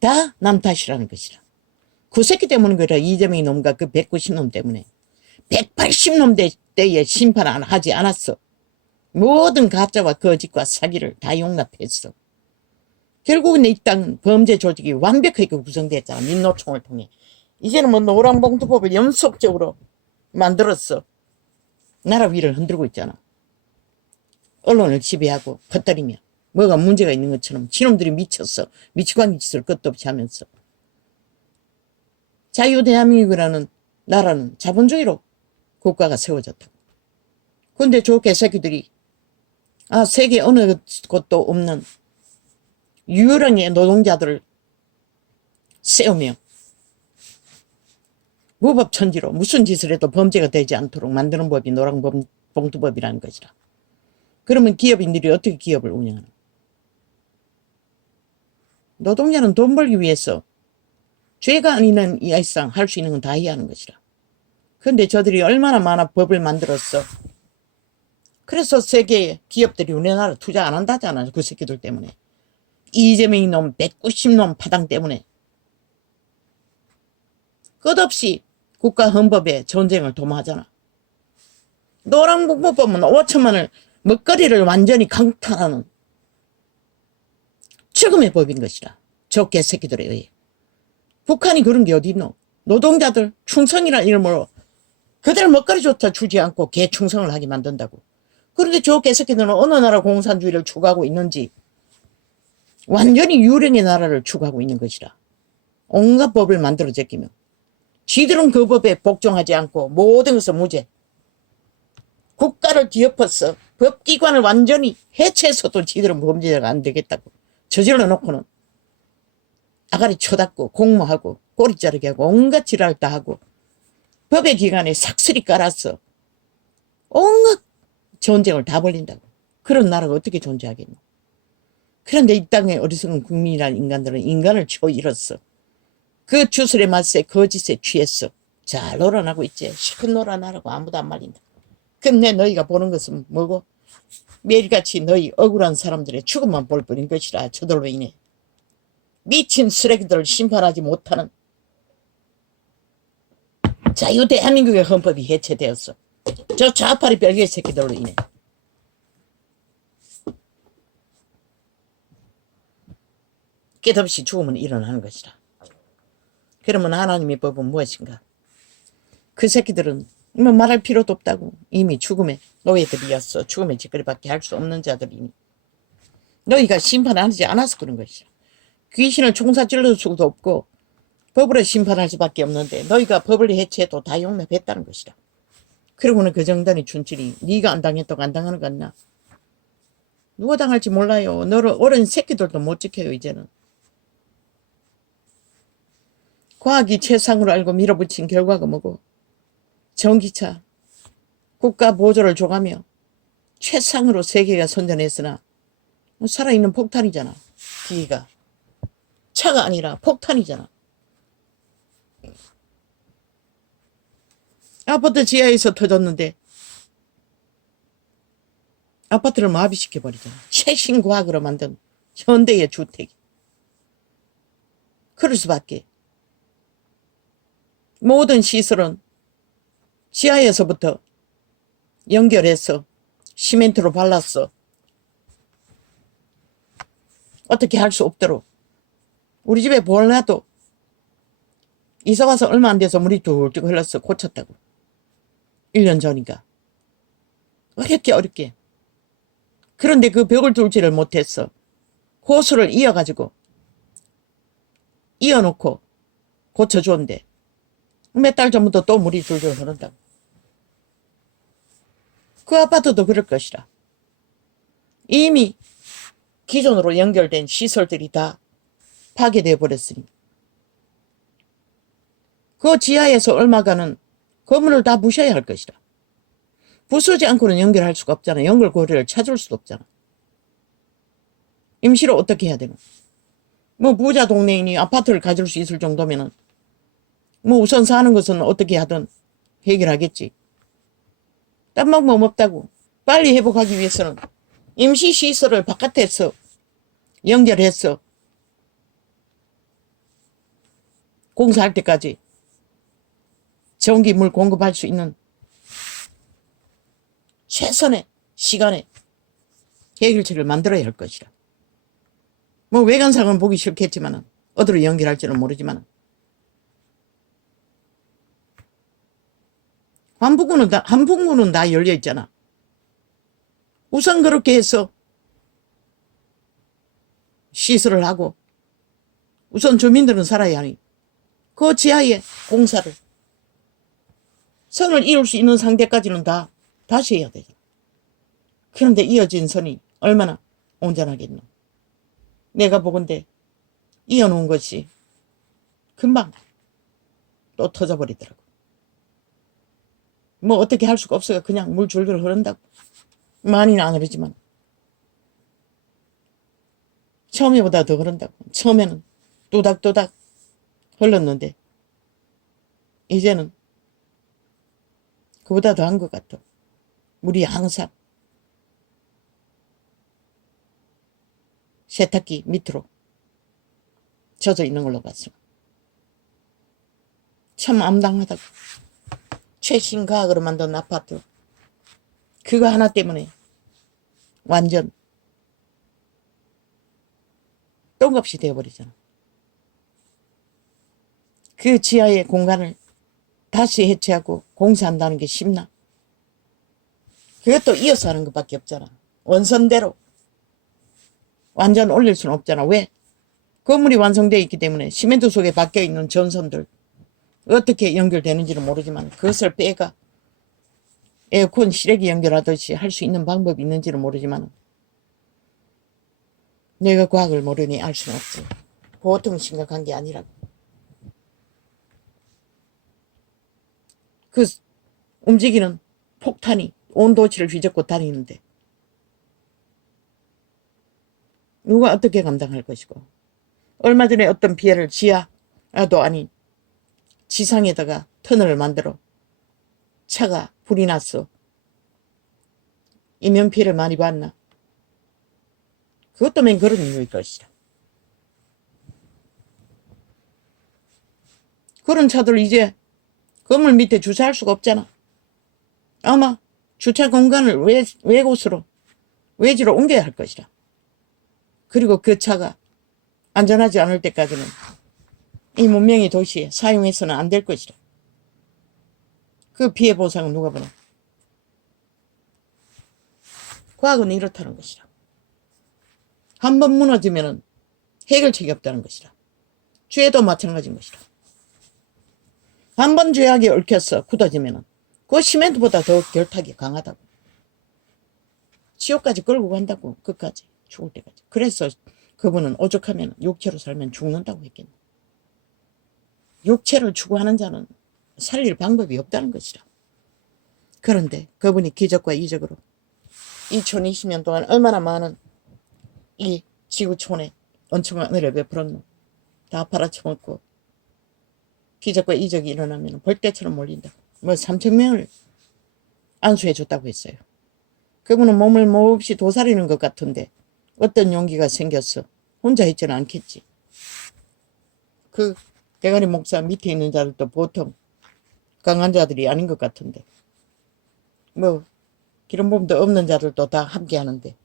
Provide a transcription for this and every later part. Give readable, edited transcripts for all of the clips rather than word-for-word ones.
다 남 탓이라는 것이라. 그 새끼 때문에 그래. 이재명이 놈과 그 190놈 때문에. 180놈 때에 심판 안 하지 않았어. 모든 가짜와 거짓과 사기를 다 용납했어. 결국은 이 땅은 범죄 조직이 완벽하게 구성됐잖아. 민노총을 통해. 이제는 뭐 노란봉투법을 연속적으로 만들었어. 나라 위를 흔들고 있잖아. 언론을 지배하고 퍼뜨리며 뭐가 문제가 있는 것처럼 지놈들이 미쳤어. 미치광이 짓을 끝도 없이 하면서. 자유대한민국이라는 나라는 자본주의로 국가가 세워졌다고. 근데 저 개새끼들이 세계 어느 곳도 없는 유령의 노동자들을 세우며 무법천지로 무슨 짓을 해도 범죄가 되지 않도록 만드는 법이 노란봉투법이라는 것이라. 그러면 기업인들이 어떻게 기업을 운영하나? 노동자는 돈 벌기 위해서 죄가 아니는 이상 할 수 있는 건 다 해야 하는 것이라. 그런데 저들이 얼마나 많은 법을 만들었어. 그래서 세계 기업들이 우리나라 투자 안 한다잖아. 그 새끼들 때문에. 이재명이 놈 190놈 파당 때문에. 끝없이 국가 헌법에 전쟁을 도모하잖아. 노란봉투법은 5천만을 먹거리를 완전히 강탈하는 죽음의 법인 것이라. 저 개새끼들에 의해. 북한이 그런 게 어디 있노? 노동자들 충성이라는 이름으로 그들 먹거리조차 주지 않고 개충성을 하게 만든다고. 그런데 저 개새끼들은 어느 나라 공산주의를 추구하고 있는지 완전히 유령의 나라를 추구하고 있는 것이라. 온갖 법을 만들어 제끼며 지들은 그 법에 복종하지 않고 모든 것을 무죄. 국가를 뒤엎어서 법기관을 완전히 해체해서도 지들은 범죄자가 안 되겠다고 저질러 놓고는 아가리 쳐닫고 공모하고 꼬리 자르게 하고 온갖 지랄 다 하고 법의 기관에 삭슬이 깔았어. 온갖 전쟁을 다 벌린다고. 그런 나라가 어떻게 존재하겠노. 그런데 이 땅에 어리석은 국민이라는 인간들은 인간을 쳐 잃었어. 그 주술의 맛에 거짓에 취했어. 잘 놀아나고 있지. 실컷 놀아나라고 아무도 안 말린다. 근데 너희가 보는 것은 뭐고? 매일같이 너희 억울한 사람들의 죽음만 볼 뿐인 것이라. 저들로 인해 미친 쓰레기들을 심판하지 못하는 자유대한민국의 헌법이 해체되었어. 저 좌파리 별개 새끼들로 인해. 끝없이 죽음은 일어나는 것이라. 그러면 하나님의 법은 무엇인가? 그 새끼들은 뭐 말할 필요도 없다고. 이미 죽음의 노예들이었어. 죽음의 짓거리밖에 할 수 없는 자들이니. 너희가 심판하지 않아서 그런 것이라. 귀신을 총사 찔러줄 수도 없고 법으로 심판할 수밖에 없는데 너희가 법을 해체해도 다 용납했다는 것이라. 그러고는 그 정단이 춘칠이 네가 안 당했다고 안 당하는 것 같나? 누가 당할지 몰라요. 너를 어린 새끼들도 못 지켜요. 이제는. 과학이 최상으로 알고 밀어붙인 결과가 뭐고? 전기차 국가 보조를 줘가며 최상으로 세계가 선전했으나 살아있는 폭탄이잖아. 기계가. 차가 아니라 폭탄이잖아. 아파트 지하에서 터졌는데 아파트를 마비시켜버리잖아. 최신 과학으로 만든 현대의 주택. 그럴 수밖에. 모든 시설은 지하에서부터 연결해서 시멘트로 발랐어. 어떻게 할 수 없도록. 우리 집에 볼나도 이사와서 얼마 안 돼서 물이 뚝뚝 흘렀어. 고쳤다고. 1년 전인가. 어렵게. 그런데 그 벽을 뚫지를 못했어. 호수를 이어놓고 고쳐줬는데 몇 달 전부터 또 물이 줄줄 흐른다고. 그 아파트도 그럴 것이라. 이미 기존으로 연결된 시설들이 다 파괴되어 버렸으니 그 지하에서 얼마가는 건물을 다 부셔야 할 것이라. 부수지 않고는 연결할 수가 없잖아. 연결고리를 찾을 수도 없잖아. 임시로 어떻게 해야 되노? 뭐 부자 동네이니 아파트를 가질 수 있을 정도면은 뭐 우선 사는 것은 어떻게 하든 해결하겠지. 딴 방법 없다고. 빨리 회복하기 위해서는 임시시설을 바깥에서 연결해서 공사할 때까지 전기 물 공급할 수 있는 최선의 시간에 해결책을 만들어야 할 것이라. 뭐 외관상은 보기 싫겠지만 어디로 연결할지는 모르지만 한풍구는 다 열려 있잖아. 우선 그렇게 해서 시설을 하고 우선 주민들은 살아야 하니 그 지하에 공사를 선을 이을 수 있는 상태까지는 다 다시 해야 되잖아. 그런데 이어진 선이 얼마나 온전하겠노. 내가 보건대 이어놓은 것이 금방 또 터져버리더라고. 뭐 어떻게 할 수가 없어요. 그냥 물 줄줄 흐른다고. 많이는 안 흐르지만 처음에보다 더 흐른다고. 처음에는 또닥또닥 흘렀는데 이제는 그보다 더 한 것 같아. 물이 항상 세탁기 밑으로 젖어 있는 걸로 봤어. 참 암담하다고. 최신 과학으로 만든 아파트. 그거 하나 때문에 완전 똥값이 되어버리잖아. 그 지하의 공간을 다시 해체하고 공사한다는 게 쉽나? 그것도 이어서 하는 것밖에 없잖아. 원선대로 완전 올릴 수는 없잖아. 왜? 건물이 완성되어 있기 때문에 시멘트 속에 박혀 있는 전선들 어떻게 연결되는지는 모르지만 그것을 빼가 에어컨 실외기 연결하듯이 할 수 있는 방법이 있는지는 모르지만 내가 과학을 모르니 알 수는 없지. 보통 심각한 게 아니라고. 그 움직이는 폭탄이 온 도시를 휘젓고 다니는데 누가 어떻게 감당할 것이고. 얼마 전에 어떤 피해를 지하도 아닌 지상에다가 터널을 만들어 차가 불이 났어. 인명피해를 많이 봤나? 그것 때문에 그런 이유일 것이다. 그런 차들 이제 건물 밑에 주차할 수가 없잖아. 아마 주차 공간을 외지로 옮겨야 할 것이다. 그리고 그 차가 안전하지 않을 때까지는 이 문명의 도시에 사용해서는 안 될 것이다. 그 피해 보상은 누가 보나? 과학은 이렇다는 것이다. 한번 무너지면 해결책이 없다는 것이다. 죄도 마찬가지인 것이다. 한번 죄악이 얽혀서 굳어지면 그 시멘트보다 더 결탁이 강하다고. 지옥까지 끌고 간다고. 끝까지. 죽을 때까지. 그래서 그분은 오죽하면 육체로 살면 죽는다고 했겠네. 육체를 추구하는 자는 살릴 방법이 없다는 것이라. 그런데 그분이 기적과 이적으로 2020년 동안 얼마나 많은 이 지구촌에 엄청난 은혜를 베풀었노. 다 팔아쳐먹고 기적과 이적이 일어나면 벌떼처럼 몰린다. 뭐 3,000명을 안수해 줬다고 했어요. 그분은 몸을 몹시 도사리는 것 같은데 어떤 용기가 생겼어. 혼자 있지는 않겠지. 그 대가리 목사 밑에 있는 자들도 보통 강한 자들이 아닌 것 같은데 뭐 기름부음도 없는 자들도 다 함께 하는데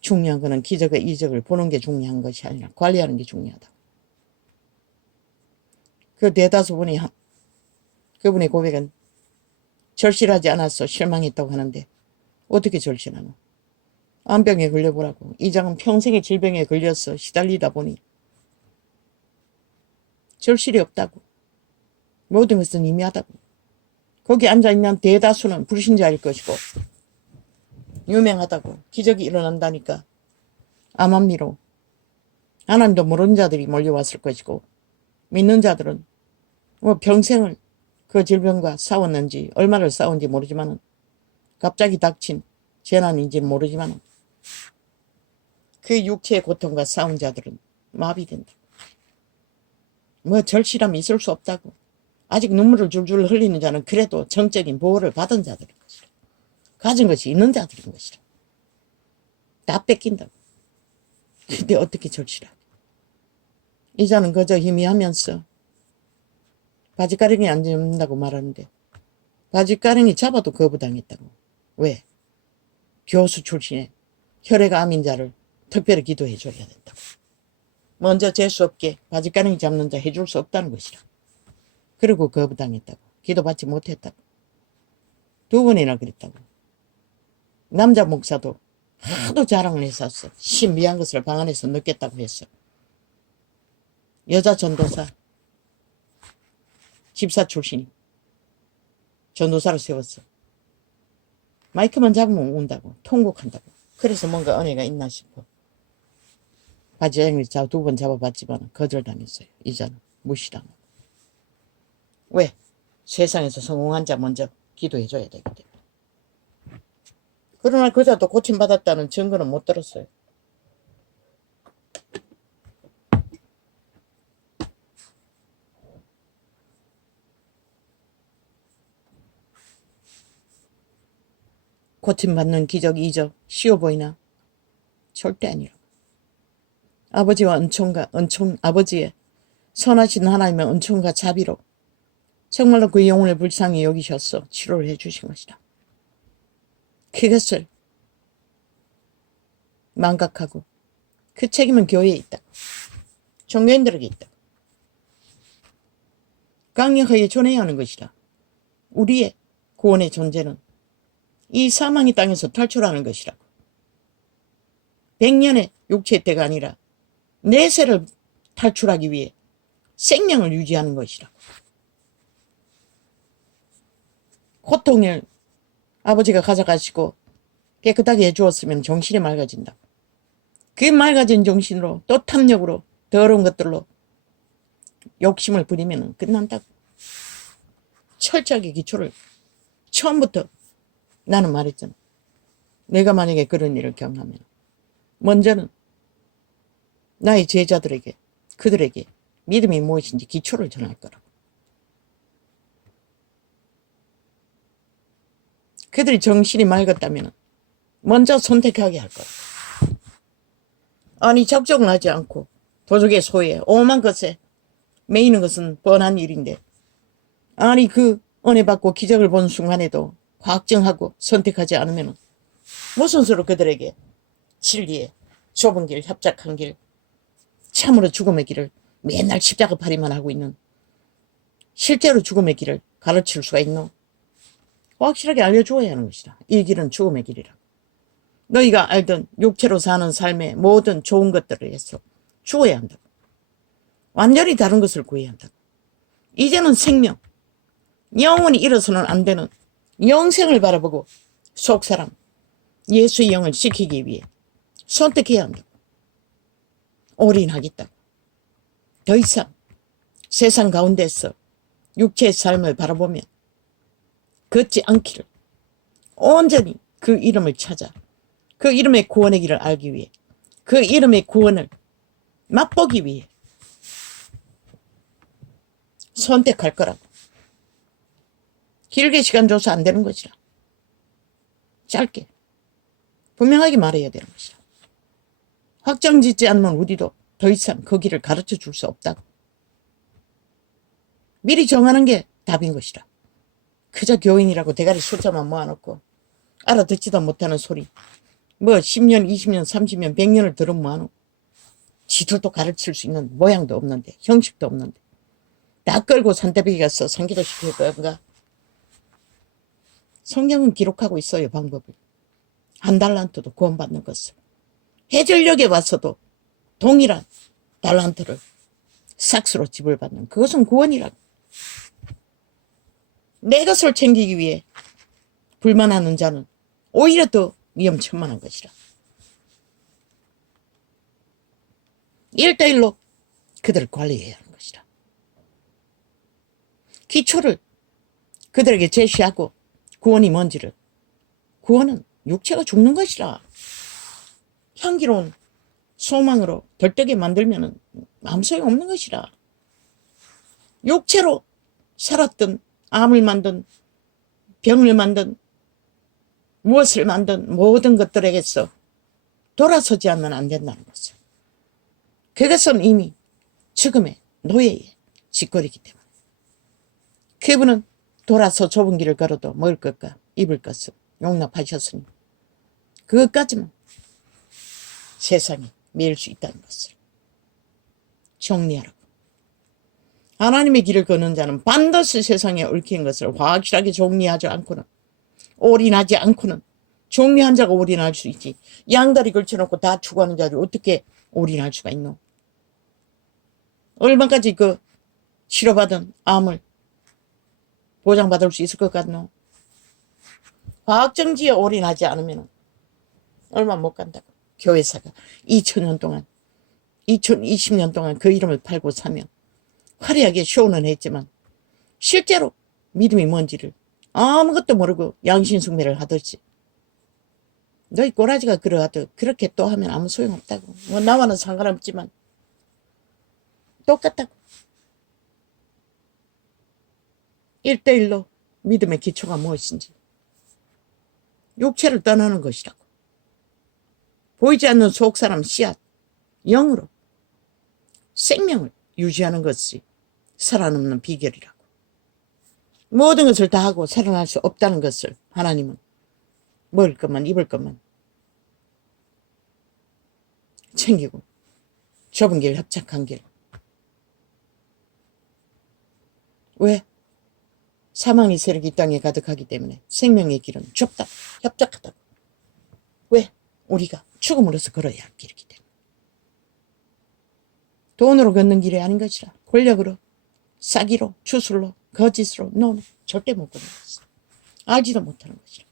중요한 거는 기적과 이적을 보는 게 중요한 것이 아니라 관리하는 게 중요하다. 그 대다수 분이 그분의 고백은 절실하지 않았어 실망했다고 하는데 어떻게 절실하노? 암병에 걸려보라고. 이장은 평생의 질병에 걸려서 시달리다 보니 절실이 없다고. 모든 것은 희미하다고. 거기 앉아있는 대다수는 불신자일 것이고 유명하다고. 기적이 일어난다니까 암암리로 하나님도 모르는 자들이 몰려왔을 것이고 믿는 자들은 뭐 평생을 그 질병과 싸웠는지 얼마를 싸운지 모르지만 갑자기 닥친 재난인지 모르지만 그 육체의 고통과 싸운 자들은 마비된다. 뭐 절실함이 있을 수 없다고. 아직 눈물을 줄줄 흘리는 자는 그래도 정적인 보호를 받은 자들인 것이라. 가진 것이 있는 자들인 것이라. 다 뺏긴다고. 근데 어떻게 절실하게. 이자는 그저 희미하면서 바지가랑이 안 잡는다고 말하는데 바지가랑이 잡아도 거부당했다고. 왜? 교수 출신의 혈액암인 자를 특별히 기도해 줘야 된다고. 먼저 재수없게 바지가랑이 잡는 자 해줄 수 없다는 것이라. 그리고 거부당했다고. 기도받지 못했다고. 2번이나 그랬다고. 남자 목사도 하도 자랑을 했었어. 신비한 것을 방 안에서 느꼈다고 했어. 여자 전도사, 집사 출신이 전도사를 세웠어. 마이크만 잡으면 운다고. 통곡한다고. 그래서 뭔가 은혜가 있나 싶어. 바지가랑이 2번 잡아봤지만 거절당했어요. 이자는 무시당하고. 왜? 세상에서 성공한 자 먼저 기도해줘야 되기 때문에. 그러나 그자도 고침받았다는 증거는 못 들었어요. 고침받는 기적, 이적 쉬워 보이나? 절대 아니라. 아버지와 아버지의 선하신 하나님의 은총과 자비로 정말로 그 영혼을 불쌍히 여기셔서 치료를 해주신 것이다. 그것을 망각하고 그 책임은 교회에 있다. 종교인들에게 있다. 강력하게 전해야 하는 것이다. 우리의 구원의 존재는 이 사망의 땅에서 탈출하는 것이라고. 100년의 육체의 때가 아니라 내세를 탈출하기 위해 생명을 유지하는 것이라고. 고통을 아버지가 가져가시고 깨끗하게 해주었으면 정신이 맑아진다. 그 맑아진 정신으로 또 탐욕으로 더러운 것들로 욕심을 부리면 끝난다고. 철저하게 기초를 처음부터 나는 말했잖아. 내가 만약에 그런 일을 경험하면 먼저는 나의 제자들에게 그들에게 믿음이 무엇인지 기초를 전할 거라고. 그들이 정신이 맑았다면 먼저 선택하게 할 거라고. 아니 접종을 하지 않고 도적의 소에 오만 것에 매이는 것은 뻔한 일인데 아니 그 은혜 받고 기적을 본 순간에도 확정하고 선택하지 않으면 무슨 수로 그들에게 진리의 좁은 길, 협착한 길, 참으로 죽음의 길을 맨날 십자가팔이만 하고 있는 실제로 죽음의 길을 가르칠 수가 있노? 확실하게 알려주어야 하는 것이다. 이 길은 죽음의 길이라. 너희가 알던 육체로 사는 삶의 모든 좋은 것들을 해서 죽어야 한다고. 완전히 다른 것을 구해야 한다고. 이제는 생명, 영원히 잃어서는 안 되는 영생을 바라보고 속사람, 예수의 영을 지키기 위해 선택해야 한다고. 올인하겠다고. 더 이상 세상 가운데서 육체의 삶을 바라보며 걷지 않기를 온전히 그 이름을 찾아 그 이름의 구원의 길을 알기 위해 그 이름의 구원을 맛보기 위해 선택할 거라고. 길게 시간 줘서 안 되는 것이라. 짧게 분명하게 말해야 되는 것이라. 확정 짓지 않으면 우리도 더 이상 그 길을 가르쳐 줄 수 없다고. 미리 정하는 게 답인 것이라. 그저 교인이라고 대가리 숫자만 모아놓고 알아듣지도 못하는 소리 뭐 10년 20년 30년 100년을 들은 뭐하노. 지들도 가르칠 수 있는 모양도 없는데 형식도 없는데 나 끌고 산더미기 가서 상기도 시킬 건가. 성경은 기록하고 있어요. 방법을. 한 달란트도 구원받는 것을. 해질녘에 와서도 동일한 달란트를 삭스로 집을 받는 그것은 구원이라고. 내 것을 챙기기 위해 불만하는 자는 오히려 더 위험천만한 것이라. 1:1로 그들을 관리해야 하는 것이라. 기초를 그들에게 제시하고 구원이 뭔지를. 구원은 육체가 죽는 것이라. 향기로운 소망으로 들뜨게 만들면 아무 소용없는 것이라. 육체로 살았던 암을 만든 병을 만든 무엇을 만든 모든 것들에게서 돌아서지 않으면 안 된다는 것을. 그것은 이미 죽음의 노예의 짓거리이기 때문에 그분은 돌아서 좁은 길을 걸어도 먹을 것과 입을 것을 용납하셨으니 그것까지만 세상에 매일 수 있다는 것을 정리하라고. 하나님의 길을 걷는 자는 반드시 세상에 얽힌 것을 확실하게 정리하지 않고는, 올인하지 않고는, 정리한 자가 올인할 수 있지. 양다리 걸쳐놓고 다 추구하는 자를 어떻게 올인할 수가 있노? 얼마까지 그 치료받은 암을 보장받을 수 있을 것 같노? 과학정지에 올인하지 않으면 얼마 못 간다고. 교회사가 2000년 동안 2020년 동안 그 이름을 팔고 사며 화려하게 쇼는 했지만 실제로 믿음이 뭔지를 아무것도 모르고 양심숭배를 하듯이 너희 꼬라지가 그러하듯 그렇게 또 하면 아무 소용없다고. 뭐 나와는 상관없지만 똑같다고. 1대1로 믿음의 기초가 무엇인지 육체를 떠나는 것이라고. 보이지 않는 속사람 씨앗 영으로 생명을 유지하는 것이 살아남는 비결이라고. 모든 것을 다 하고 살아날 수 없다는 것을 하나님은 먹을 것만 입을 것만 챙기고 좁은 길 협착한 길. 왜? 사망의 세력이 이 땅에 가득하기 때문에 생명의 길은 좁다 협착하다고. 왜? 우리가 죽음으로써 걸어야 할 길이기 때문에. 돈으로 걷는 길이 아닌 것이라. 권력으로, 사기로, 주술로, 거짓으로, 노는 절대 못 걷는 것이라. 알지도 못하는 것이라.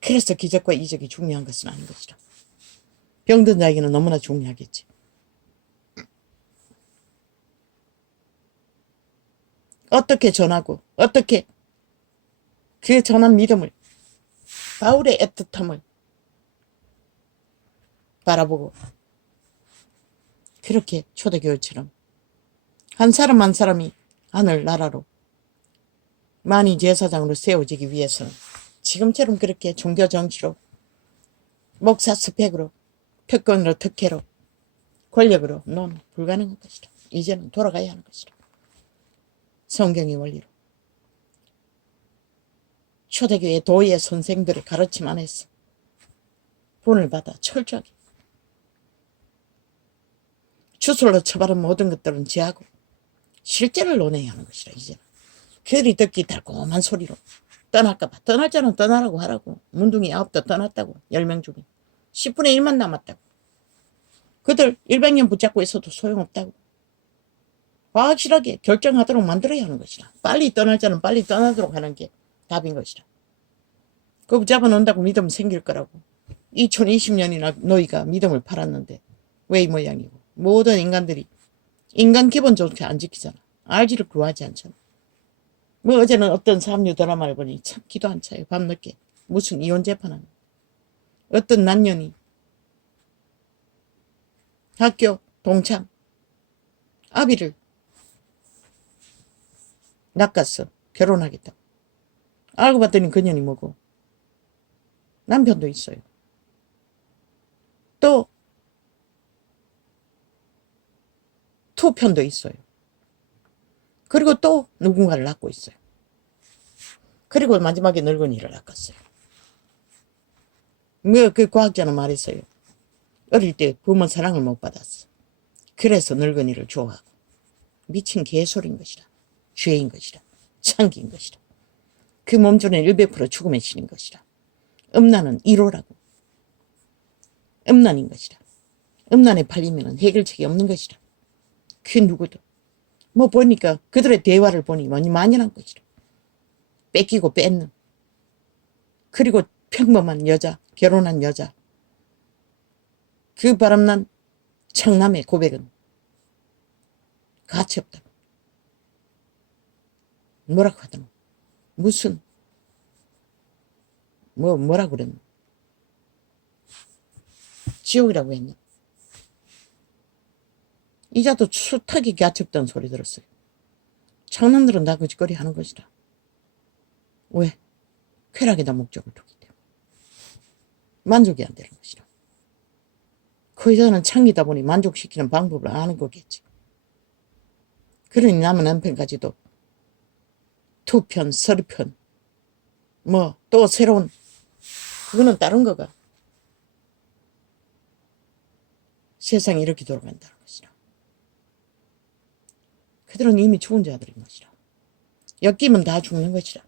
그래서 기적과 이적이 중요한 것은 아닌 것이라. 병든 자에게는 너무나 중요하겠지. 어떻게 전하고 어떻게 그 전한 믿음을 바울의 애틋함을 바라보고 그렇게 초대교회처럼 한 사람 한 사람이 하늘나라로 만이 제사장으로 세워지기 위해서는 지금처럼 그렇게 종교정치로 목사 스펙으로 특권으로 특혜로 권력으로 노는 불가능한 것이라. 이제는 돌아가야 하는 것이라. 성경의 원리로 초대교회 도의 선생들의 가르침 안에서 본을 받아 철저하게 주술로 처바른 모든 것들은 제하고 실제를 논해야 하는 것이라. 이제는 그들이 듣기 달콤한 소리로 떠날까봐. 떠날 자는 떠나라고 하라고. 문둥이 9도 떠났다고. 10명 중에 10분의 1만 남았다고. 그들 100년 붙잡고 있어도 소용없다고. 확실하게 결정하도록 만들어야 하는 것이라. 빨리 떠날 자는 빨리 떠나도록 하는 게 답인 것이라. 그 붙잡아 놓는다고 믿음 생길 거라고. 2020년이나 너희가 믿음을 팔았는데 왜 이 모양이고. 모든 인간들이 인간 기본 좋게 안 지키잖아. 알지를 구하지 않잖아. 뭐 어제는 어떤 삼류 드라마를 보니 참 기도 안 차요. 밤늦게 무슨 이혼 재판하는. 어떤 남녀이 학교 동창 아비를 낚았어. 결혼하겠다. 알고 봤더니 그년이 뭐고 남편도 있어요. 또 투편도 있어요. 그리고 또 누군가를 낳고 있어요. 그리고 마지막에 늙은이를 낳았어요. 뭐 그 과학자는 말했어요. 어릴 때 부모 사랑을 못 받았어. 그래서 늙은이를 좋아하고. 미친 개소리인 것이라. 죄인 것이라. 창기인 것이라. 그 몸존에 100% 죽음의 신인 것이라. 음란은 1호라고. 음란인 것이라. 음란에 팔리면 해결책이 없는 것이라. 그 누구도. 뭐 보니까 그들의 대화를 보니 많이 만연한 것이라. 뺏기고 뺏는. 그리고 평범한 여자, 결혼한 여자. 그 바람난 청남의 고백은 가치 없다. 뭐라고 하더노? 무슨 뭐라고 그랬노? 지옥이라고 했나? 이자도 수탉이 가치 없다는 소리 들었어요. 청남들은 다 거짓거리 하는 것이다. 왜? 쾌락에다 목적을 두기 때문에. 만족이 안 되는 것이라. 그 여자는 창이다 보니 만족시키는 방법을 아는 거겠지. 그러니 남은 남편까지도 2편, 30편, 뭐 또 새로운, 그거는 다른 거가. 세상이 이렇게 돌아간다는 것이라. 그들은 이미 죽은 자들인 것이라. 엮이면 다 죽는 것이라.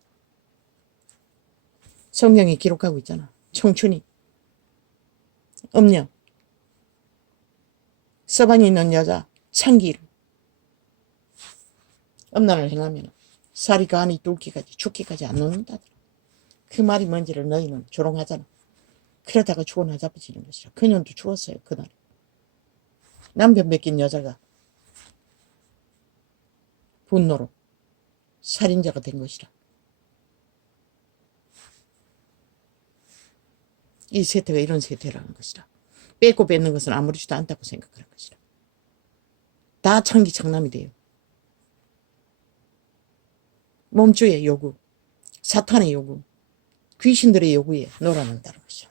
성경이 기록하고 있잖아. 청춘이, 음녀, 서방에 있는 여자, 창기를 음란을 행하면 살이 간이 뚫기까지 죽기까지 안 놓는다. 그 말이 뭔지를 너희는 조롱하잖아. 그러다가 죽어나 잡혀지는 것이라. 그년도 죽었어요. 그날. 남편 뺏긴 여자가 분노로 살인자가 된 것이라. 이 세태가 이런 세태라는 것이라. 뺏고 뺏는 것은 아무렇지도 않다고 생각하는 것이라. 다 창기 장남이 돼요. 몸주의 요구, 사탄의 요구, 귀신들의 요구에 놀아난다는 것이라.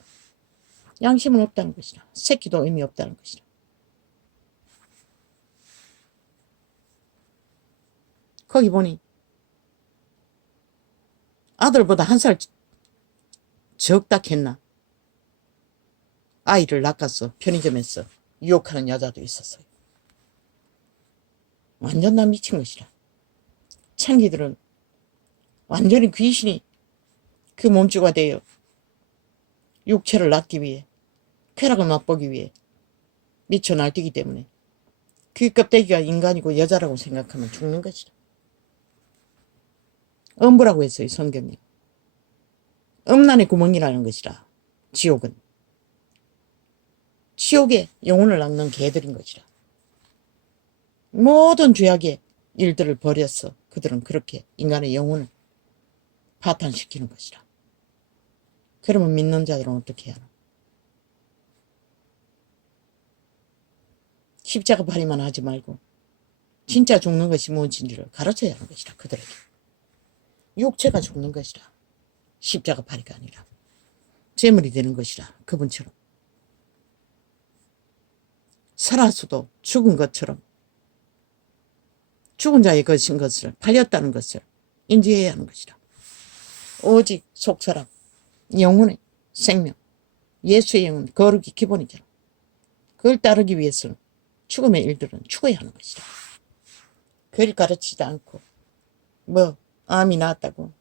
양심은 없다는 것이라. 새끼도 의미 없다는 것이라. 거기 보니 아들보다 1살 적다 했나. 아이를 낚아서 편의점에서 유혹하는 여자도 있었어요. 완전 나 미친 것이라. 창기들은 완전히 귀신이 그 몸주가 되어 육체를 낳기 위해, 쾌락을 맛보기 위해 미쳐 날뛰기 때문에 그 껍데기가 인간이고 여자라고 생각하면 죽는 것이라. 음부라고 했어요. 성경이. 음란의 구멍이라는 것이라. 지옥은. 지옥에 영혼을 낚는 개들인 것이라. 모든 죄악의 일들을 벌여서 그들은 그렇게 인간의 영혼을 파탄시키는 것이라. 그러면 믿는 자들은 어떻게 하나? 십자가 발이만 하지 말고 진짜 죽는 것이 뭔지를 가르쳐야 하는 것이라. 그들에게. 육체가 죽는 것이라. 십자가 발이가 아니라 제물이 되는 것이라. 그분처럼. 살았어도 죽은 것처럼 죽은 자의 것인 것을 팔렸다는 것을 인지해야 하는 것이라. 오직 속사람, 영혼의 생명, 예수의 영혼, 거룩이 기본이잖아. 그걸 따르기 위해서는 죽음의 일들은 죽어야 하는 것이라. 그걸 가르치지 않고 뭐 암이 나았다고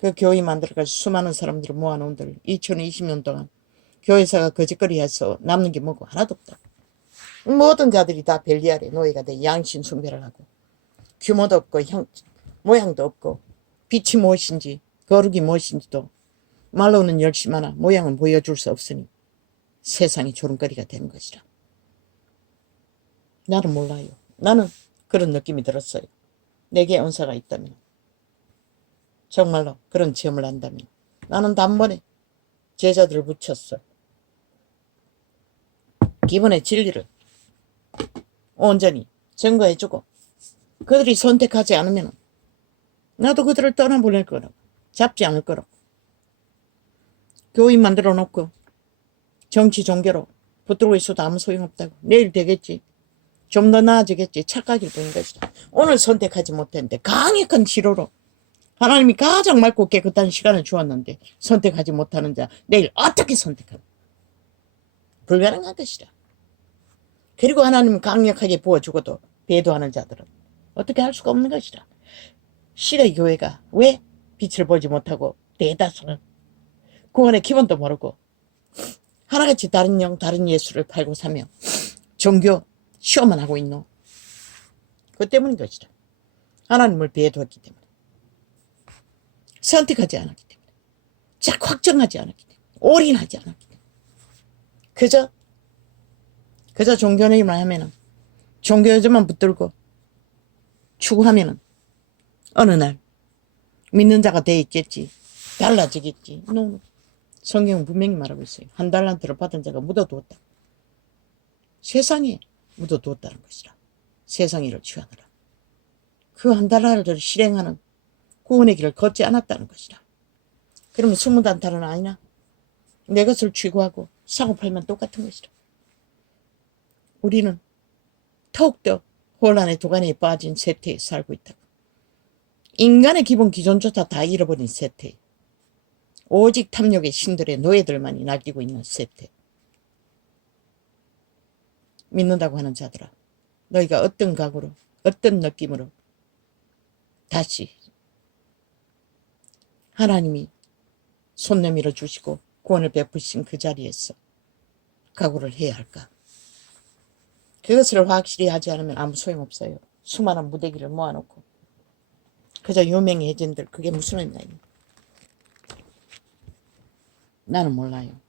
그 교회 만들어가지고 수많은 사람들을 모아놓은들 2020년 동안 교회사가 거짓거리해서 남는 게 뭐고 하나도 없다고. 모든 자들이 다 벨리 아래 노예가 돼 양신 숭배를 하고 규모도 없고 모양도 없고 빛이 무엇인지 거룩이 무엇인지도 말로는 열심히 하나 모양은 보여줄 수 없으니 세상이 조롱거리가 되는 것이라. 나는 몰라요. 나는 그런 느낌이 들었어요. 내게 은사가 있다면, 정말로 그런 체험을 한다면 나는 단번에 제자들을 붙였어. 기본의 진리를 온전히 증거해주고 그들이 선택하지 않으면 나도 그들을 떠나보낼 거라고. 잡지 않을 거라고. 교인 만들어 놓고 정치 종교로 붙들고 있어도 아무 소용없다고. 내일 되겠지. 좀 더 나아지겠지. 착각일 뿐인 것이다. 오늘 선택하지 못했는데 강력한 치료로 하나님이 가장 맑고 깨끗한 시간을 주었는데 선택하지 못하는 자 내일 어떻게 선택하나. 불가능한 것이다. 그리고 하나님은 강력하게 부어주고도 배도하는 자들은 어떻게 할 수가 없는 것이다. 시대 교회가 왜 빛을 보지 못하고 대다수는 구원의 기본도 모르고 하나같이 다른 영 다른 예수를 팔고 사며 종교 시험만 하고 있노. 그 때문인 것이다. 하나님을 배도했기 때문에. 선택하지 않았기 때문에. 작 확정하지 않았기 때문에. 올인하지 않았기 때문에. 그저 종교의 일만 하면은 종교에만 붙들고 추구하면은 어느 날 믿는 자가 돼 있겠지. 달라지겠지. No. 성경은 분명히 말하고 있어요. 한 달란트를 받은 자가 묻어두었다. 세상에 묻어두었다는 것이라. 세상 일을 취하느라. 그 한 달란트를 실행하는 구원의 길을 걷지 않았다는 것이라. 그러면 20단타는 아니나? 내 것을 취구하고 사고 팔면 똑같은 것이라. 우리는 더욱더 혼란의 도가니에 빠진 세태에 살고 있다고. 인간의 기본 기존조차 다 잃어버린 세태. 오직 탐욕의 신들의 노예들만이 날뛰고 있는 세태. 믿는다고 하는 자들아, 너희가 어떤 각오로, 어떤 느낌으로 다시 하나님이 손 내밀어 주시고 구원을 베푸신 그 자리에서 각오를 해야 할까? 그것을 확실히 하지 않으면 아무 소용없어요. 수많은 무대기를 모아놓고 그저 유명의 해진들, 그게 무슨 의미냐. 나는 몰라요.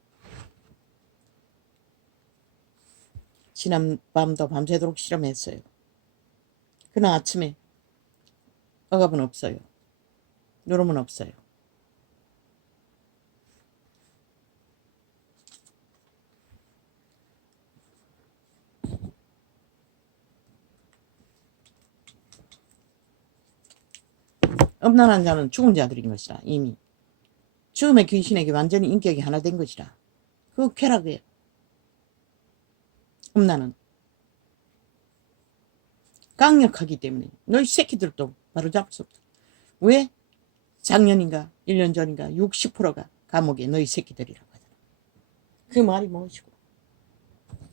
지난 밤도 밤새도록 실험했어요. 그날 아침에 억압은 없어요. 누름은 없어요. 음란한 자는 죽은 자들인 것이라. 이미 죽음의 귀신에게 완전히 인격이 하나 된 것이라. 그거 쾌락이에요. 음란은 강력하기 때문에 너희 새끼들도 바로잡을 수 없다. 왜? 작년인가 1년 전인가 60%가 감옥에 너희 새끼들이라고 하잖아. 그 말이 무엇이고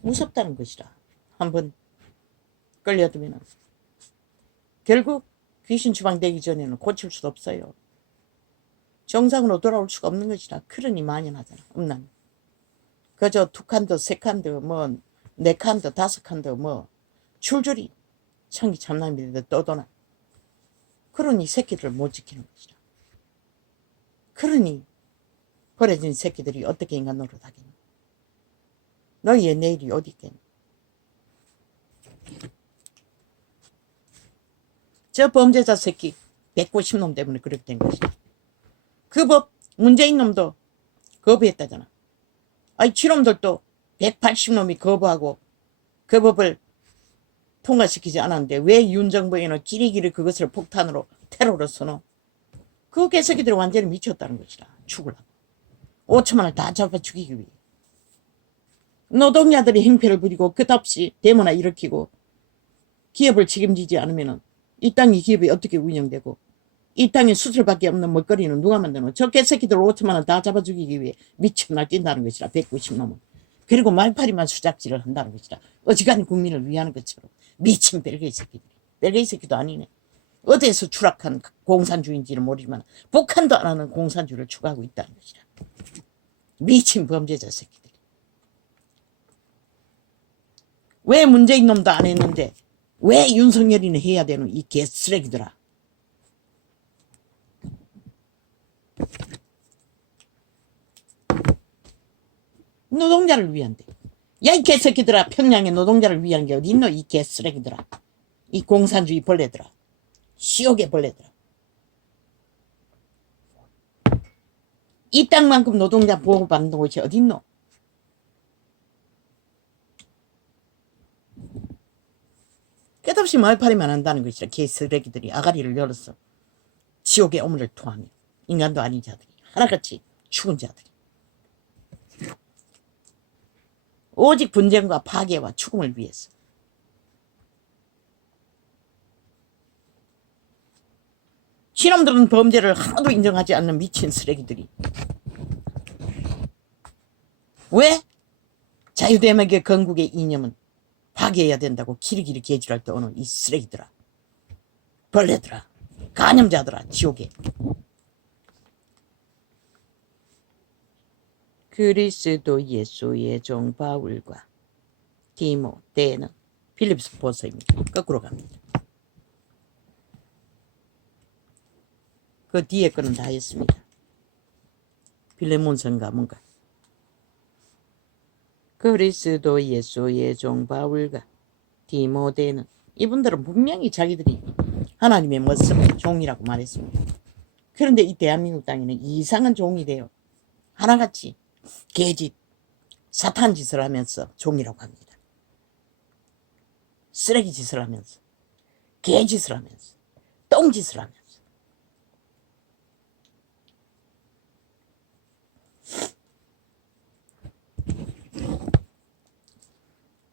무섭다는 것이라. 한번 끌려들면 결국 귀신 추방되기 전에는 고칠 수도 없어요. 정상으로 돌아올 수가 없는 것이라. 그러니 만연하잖아. 음란. 그저 2칸도 3칸도 뭐 4칸도 5칸도 뭐 줄줄이 창기 참남이들 떠도나. 그러니 새끼들을 못 지키는 것이라. 그러니 버려진 새끼들이 어떻게 인간 노릇하겠노. 너희의 내일이 어디 있겠노. 저 범죄자 새끼 190놈 때문에 그렇게 된 것이다. 그 법 문재인 놈도 거부했다잖아. 아니 지놈들도 180놈이 거부하고 그 법을 통과시키지 않았는데 왜 윤정부에는 길이길이 그것을 폭탄으로 테러로 써놓. 그 개새끼들이 완전히 미쳤다는 것이다. 죽으려고. 5천만 원을 다 잡아 죽이기 위해. 노동자들이 행패를 부리고 끝없이 데모나 일으키고 기업을 책임지지 않으면 이 땅의 기업이 어떻게 운영되고 이 땅에 수술밖에 없는 먹거리는 누가 만드노. 저 개새끼들 5천만 원 다 잡아 죽이기 위해 미쳐 날뛴다는 것이라. 190놈은. 그리고 말파리만 수작질을 한다는 것이라. 어지간히 국민을 위하는 것처럼. 미친 벨게이 새끼들이. 벨게이 새끼도 아니네. 어디에서 추락한 공산주의인지는 모르지만 북한도 안 하는 공산주의를 추구하고 있다는 것이라. 미친 범죄자 새끼들이. 왜 문재인 놈도 안 했는데 왜 윤석열이는 해야 되는 이 개쓰레기들아. 노동자를 위한데. 야 이 개새끼들아. 평양의 노동자를 위한 게 어디 있노. 이 개쓰레기들아. 이 공산주의 벌레들아. 시옥의 벌레들아. 이 땅만큼 노동자 보호받는 곳이 어디 있노. 끝없이 말파리만 한다는 것이라. 개쓰레기들이 아가리를 열었어. 지옥의 오물을 토하며 인간도 아닌 자들이 하나같이 죽은 자들이 오직 분쟁과 파괴와 죽음을 위해서. 신놈들은 범죄를 하나도 인정하지 않는 미친 쓰레기들이. 왜? 자유대목의 건국의 이념은 파괴해야 된다고 기리기리 개질할 때 오는 이 쓰레기들아. 벌레들아. 간염자들아. 지옥에. 그리스도 예수의 종 바울과 디모데는 빌립스 보서입니다. 거꾸로 갑니다. 그 뒤에 거는 다 했습니다. 빌레몬서인가 뭔가. 그리스도 예수의 종 바울과 디모데는 이분들은 분명히 자기들이 하나님의 모습 종이라고 말했습니다. 그런데 이 대한민국 땅에는 이상한 종이 돼요. 하나같이 개짓 사탄 짓을 하면서 종이라고 합니다. 쓰레기 짓을 하면서 개짓을 하면서 똥짓을 하면서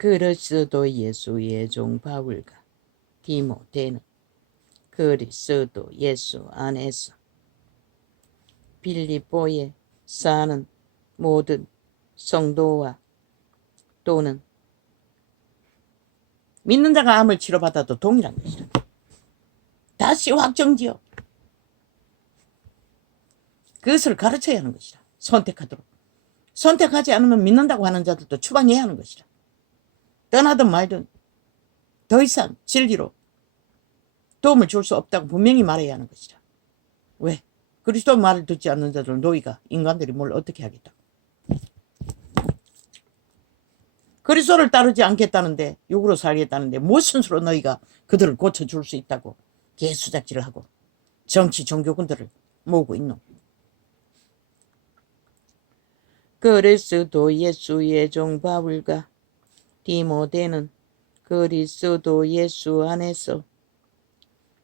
그리스도 예수의 종 바울과 디모데는 그리스도 예수 안에서 빌립보에 사는 모든 성도와 또는 믿는 자가 암을 치료받아도 동일한 것이라. 다시 확정지어. 그것을 가르쳐야 하는 것이라. 선택하도록. 선택하지 않으면 믿는다고 하는 자들도 추방해야 하는 것이라. 떠나든 말든 더 이상 진리로 도움을 줄 수 없다고 분명히 말해야 하는 것이라. 왜? 그리스도 말을 듣지 않는 자들 너희가 인간들이 뭘 어떻게 하겠다. 그리스도를 따르지 않겠다는데 육으로 살겠다는데 무슨 수로 너희가 그들을 고쳐줄 수 있다고 개수작질을 하고 정치 종교군들을 모으고 있노. 그리스도 예수의 종 바울과 디모데는 그리스도 예수 안에서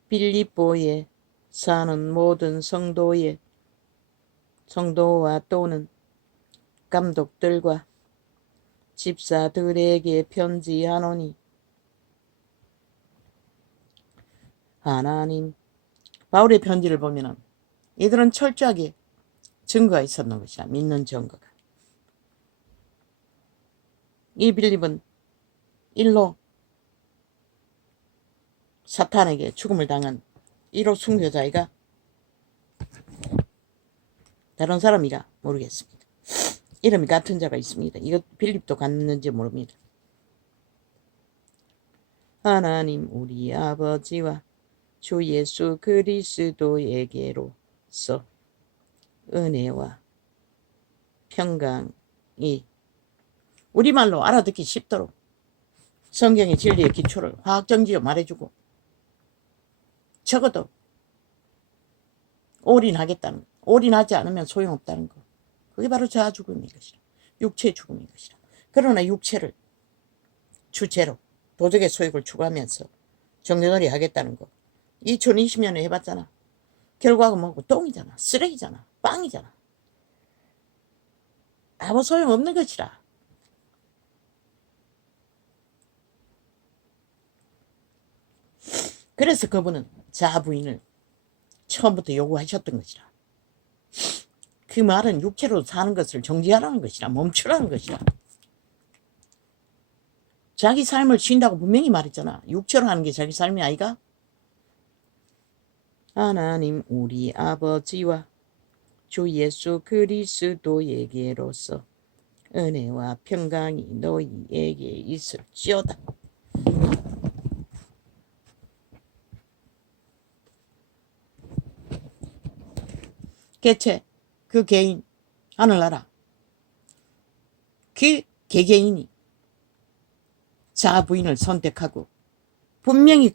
빌립보에 사는 모든 성도와 또는 감독들과 집사들에게 편지하노니 하나님. 바울의 편지를 보면 이들은 철저하게 증거가 있었는 것이라. 믿는 증거가. 이 빌립은 일로 사탄에게 죽음을 당한 1호 순교자이가 다른 사람이라 모르겠습니다. 이름이 같은 자가 있습니다. 이것 빌립도 갔는지 모릅니다. 하나님 우리 아버지와 주 예수 그리스도에게로서 은혜와 평강이 우리말로 알아듣기 쉽도록 성경의 진리의 기초를 화학정지어 말해주고 적어도 올인하겠다는 거. 올인하지 않으면 소용없다는 거. 그게 바로 자아 죽음인 것이라. 육체의 죽음인 것이라. 그러나 육체를 주체로 도적의 소욕을 추구하면서 정리놀이 하겠다는 거. 2020년에 해봤잖아. 결과가 뭐고 똥이잖아. 쓰레기잖아. 빵이잖아. 아무 소용없는 것이라. 그래서 그분은 자아 부인을 처음부터 요구하셨던 것이라. 그 말은 육체로 사는 것을 정지하라는 것이라. 멈추라는 것이라. 자기 삶을 쉰다고 분명히 말했잖아. 육체로 하는 게 자기 삶이 아이가? 하나님 우리 아버지와 주 예수 그리스도에게로서 은혜와 평강이 너희에게 있을지어다. 개체, 그 개인, 하늘나라, 그 개개인이 자아 부인을 선택하고 분명히